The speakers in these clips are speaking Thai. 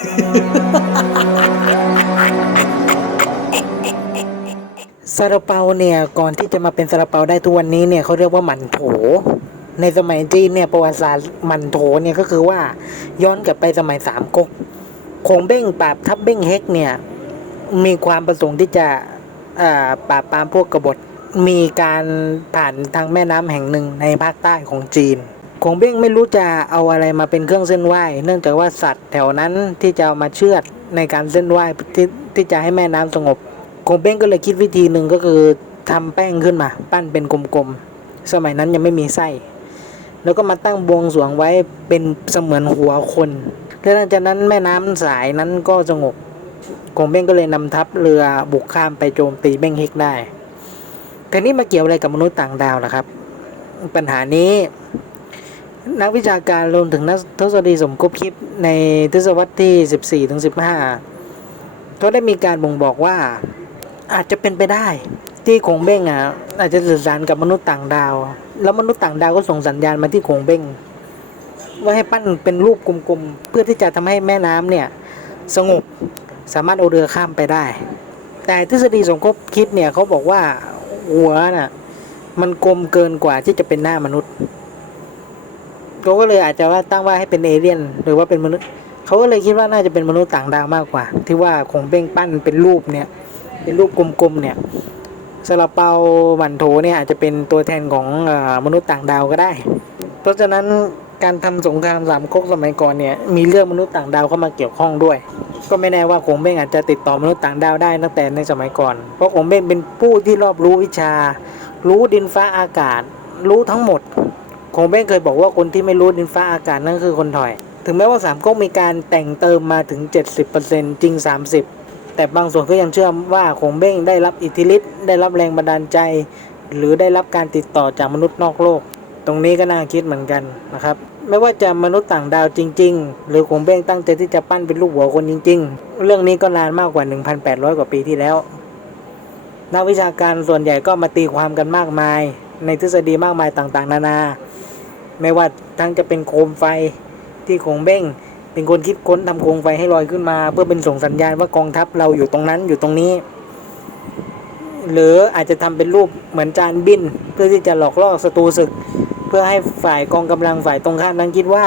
ซาลาเปาเนี่ยก่อนที่จะมาเป็นซาลาเปาได้ทุกวันนี้เนี่ยเขาเรียกว่าหมันโถ ในสมัยจีนเนี่ยประวัติศาสตร์หมันโถเนี่ยก็คือว่าย้อนกลับไปสมัยสามก๊กคงเบ้งปราบทับเบ้งเฮกเนี่ยมีความประสงค์ที่จะอ่าปราบปรามพวกกบฏมีการผ่านทางแม่น้ำแห่งหนึ่งในภาคใต้ของจีน คงเบ้งไม่รู้จะเอาอะไรมาเป็นเครื่องเส้นไหว้ เนื่องจากว่าสัตว์แถวนั้นที่จะามาเชือดในการเส้นไหว้ที่ที่จะให้แม่น้ำสงบคงเบ้งก็เลยคิดวิธีหนึ่งก็คือทำแป้งขึ้นมา ปั้นเป็นกลมๆ สมัยนั้นยังไม่มีไส้ แล้วก็มาตั้งบวงสรวงไว้เป็นเสมือนหัวคนแล้วหลังจากนั้นแม่น้ำสายนั้นก็สงบคงเบ้งก็เลยนำทัพเรือบุกข้ามไปโจมตีเบ้งเฮกได้แต่นี่มาเกี่ยวอะไรกับมนุษย์ต่างดาวล่ะครับ ปัญหานี้ นักวิชาการรวมถึงนักทฤษฎีสมคบคิดในทศวรรษที่ 14ถึง15 ก็ได้มีการบ่งบอกว่าอาจจะเป็นไปได้ ที่คงเบ้งอะอาจจะสื่อสารกับมนุษย์ต่างดาว แล้วมนุษย์ต่างดาวก็ส่งสัญญาณมาที่คงเบ้งว่าให้ปั้นเป็นรูปกลมๆ เพื่อที่จะทำให้แม่น้ำเนี่ยสงบสามารถเอาเรือข้ามไปได้ แต่ทฤษฎีสมคบคิดเนี่ยเขาบอกว่าหัวน่ะมันกลมเกินกว่าที่จะเป็นหน้ามนุษย์ เขาก็เลยอาจจะว่าตั้งว่าให้เป็นเอเลี่ยน หรือว่าเป็นมนุษย์เขาก็เลยคิดว่าน่าจะเป็นมนุษย์ต่างดาวมากกว่า ที่ว่าคงเบ้งปั้นเป็นรูปเนี่ย เป็นรูปกลมๆเนี่ยซาลาเปาหมันโถเนี่ยอาจจะเป็นตัวแทนของอมนุษย์ต่างดาวก็ได้ เพราะฉะนั้นการทำสงครามสามก๊กสมัยก่อนเนี่ยมีเรื่องมนุษย์ต่างดาวเข้ามาเกี่ยวข้องด้วย ก็ไม่แน่ว่าคงเบ้งอาจจะติดต่อมนุษย์ต่างดาวได้ตั้งแต่ในสมัยก่อน เพราะคงเบ้งเป็นผู้ที่รอบรู้วิชา รู้ดินฟ้าอากาศ รู้ทั้งหมด คงเบ้งเคยบอกว่าคนที่ไม่รู้ดินฟ้าอากาศนั่นคือคนถอย ถึงแม้ว่าสามก๊กมีการแต่งเติมมาถึง 70%จริง 30 แต่บางส่วนก็ยังเชื่อว่าคงเบ้งได้รับอิทธิฤทธิ์ได้รับแรงบันดาลใจ หรือได้รับการติดต่อจากมนุษย์นอกโลก ตรงนี้ก็น่าคิดเหมือนกันนะครับไม่ว่าจะมนุษย์ต่างดาวจริง ๆ หรือคงเบ้งตั้งใจที่จะปั้นเป็นลูกหัวคนจริง ๆ เรื่องนี้ก็นานมากกว่า 1,800 กว่าปีที่แล้วนักวิชาการส่วนใหญ่ก็มาตีความกันมากมาย ในทฤษฎีมากมายต่างๆ นานา ไม่ว่าทั้งจะเป็นโคมไฟที่คงเบ้ง เป็นคนคิดค้นทำโคมไฟให้ลอยขึ้นมา เพื่อเป็นส่งสัญญาณว่ากองทัพเราอยู่ตรงนั้นอยู่ตรงนี้ หรืออาจจะทำเป็นรูปเหมือนจานบิน เพื่อที่จะหลอกล่อศัตรูศึก เพื่อให้ฝ่ายกองกำลังฝ่ายตรงข้ามนั้นคิดว่า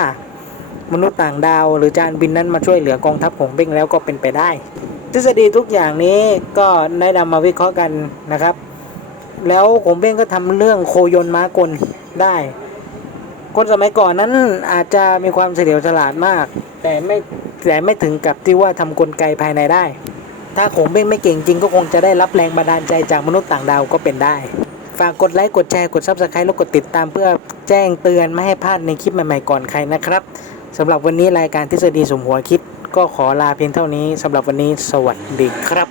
มนุษย์ต่างดาวหรือจานบินนั้นมาช่วยเหลือกองทัพของเบ้งแล้วก็เป็นไปได้ ทฤษฎีทุกอย่างนี้ก็ได้นำมาวิเคราะห์กันนะครับแล้วผมเบ้งก็ทำเรื่องโคยนม้ากลได้ คนสมัยก่อนนั้นอาจจะมีความเฉลียวฉลาดมาก แต่ไม่แต่ไม่ถึงกับที่ว่าทำกลไกภายในได้ ถ้าคงเบ้งไม่เก่งจริงก็คงจะได้รับแรงบันดาลใจจากมนุษย์ต่างดาวก็เป็นได้ ฝากกดไลค์กดแชร์กดซับสไครต์แล้วกดติดตามเพื่อแจ้งเตือนไม่ให้พลาดในคลิปใหม่ๆก่อนใครนะครับสำหรับวันนี้รายการทฤษฎีสมหัวคิด ก็ขอลาเพียงเท่านี้สำหรับวันนี้สวัสดีครับ